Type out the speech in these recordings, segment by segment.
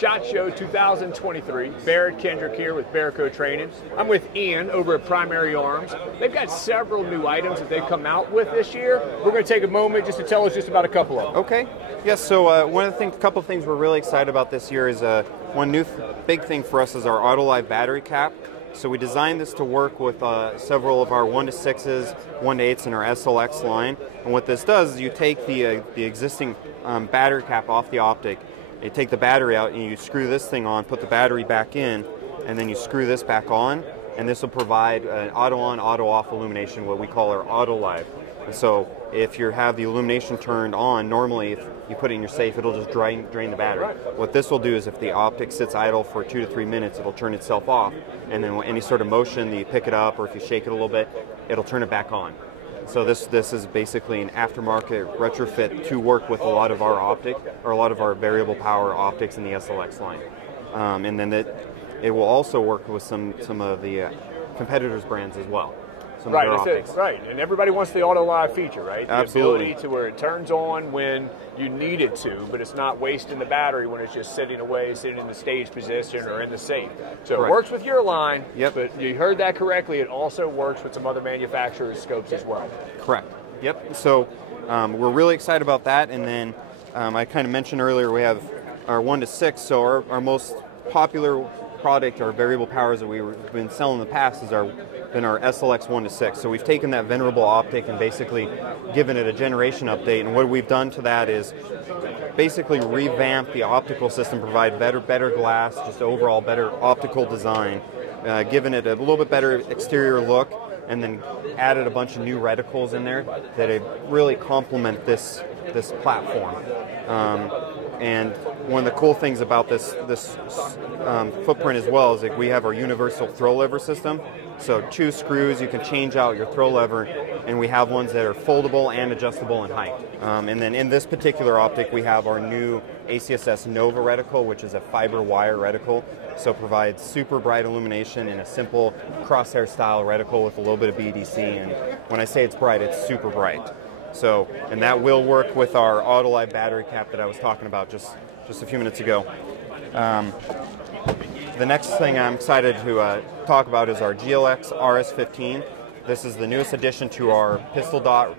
SHOT Show 2023. Barrett Kendrick here with Barrico Training. I'm with Ian over at Primary Arms. They've got several new items that they've come out with this year. We're going to take a moment just to tell us just about a couple of them. Okay. Yes. So a couple of things we're really excited about this year is one new big thing for us is our AutoLive battery cap. So we designed this to work with several of our 1-to-6s, 1-to-8s in our SLX line. And what this does is you take the existing battery cap off the optic, you take the battery out and you screw this thing on, put the battery back in, and then you screw this back on, and this will provide an auto-on, auto-off illumination, what we call our AutoLive. And so if you have the illumination turned on, normally if you put it in your safe, it'll just drain the battery. What this will do is if the optic sits idle for 2 to 3 minutes, it'll turn itself off, and then any sort of motion that you pick it up or if you shake it a little bit, it'll turn it back on. So this is basically an aftermarket retrofit to work with a lot of our optic, or a lot of our variable power optics in the SLX line. And then it will also work with some of the competitors' brands as well. Right, and everybody wants the AutoLive feature, right? The Absolutely. ability to where it turns on when you need it to, but it's not wasting the battery when it's just sitting away, sitting in the stage position or in the safe. So Correct. It works with your line, Yep. But you heard that correctly, it also works with some other manufacturers' scopes as well. Correct. Yep. So we're really excited about that. And then I kind of mentioned earlier we have our 1-to-6. So our most popular product, our variable powers that we've been selling in the past, has been our SLX 1-to-6. So we've taken that venerable optic and basically given it a generation update. And what we've done to that is basically revamp the optical system, provide better glass, just overall better optical design, given it a little bit better exterior look, and then added a bunch of new reticles in there that really complement this platform. And one of the cool things about this footprint as well is that we have our universal throw lever system. So 2 screws, you can change out your throw lever, and we have ones that are foldable and adjustable in height. And then in this particular optic, we have our new ACSS Nova reticle, which is a fiber wire reticle. So it provides super bright illumination in a simple crosshair style reticle with a little bit of BDC. And when I say it's bright, it's super bright. So, and that will work with our AutoLive battery cap that I was talking about just a few minutes ago. The next thing I'm excited to talk about is our GLX RS-15. This is the newest addition to our pistol dot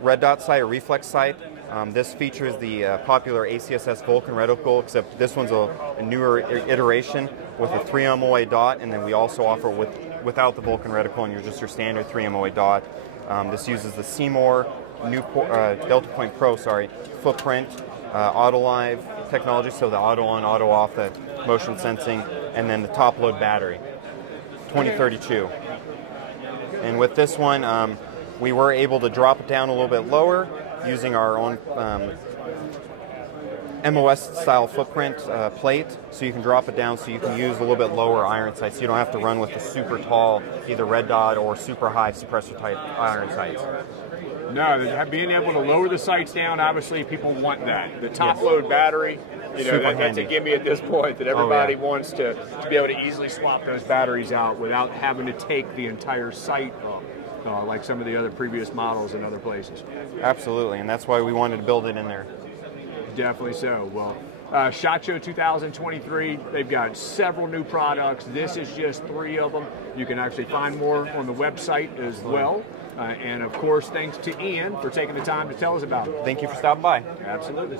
red dot sight, or reflex sight. This features the popular ACSS Vulcan reticle, except this one's a newer iteration with a 3 MOA dot, and then we also offer without the Vulcan reticle and just your standard 3 MOA dot. This uses the Seymour Delta Point Pro footprint, AutoLive technology, so the auto on, auto off, the motion sensing, and then the top load battery, 2032. And with this one, we were able to drop it down a little bit lower using our own MOS style footprint plate, so you can drop it down so you can use a little bit lower iron sights, so you don't have to run with the super tall either red dot or super high suppressor type iron sights. No, being able to lower the sights down, obviously people want that. The top load battery, that's a gimme at this point, that everybody wants to be able to easily swap those batteries out without having to take the entire sight up, like some of the other previous models in other places. Absolutely, and that's why we wanted to build it in there. Definitely so. Well, SHOT Show 2023, they've got several new products. This is just 3 of them. You can actually find more on the website as well. And of course, thanks to Ian for taking the time to tell us about it. Thank you for stopping by. Absolutely.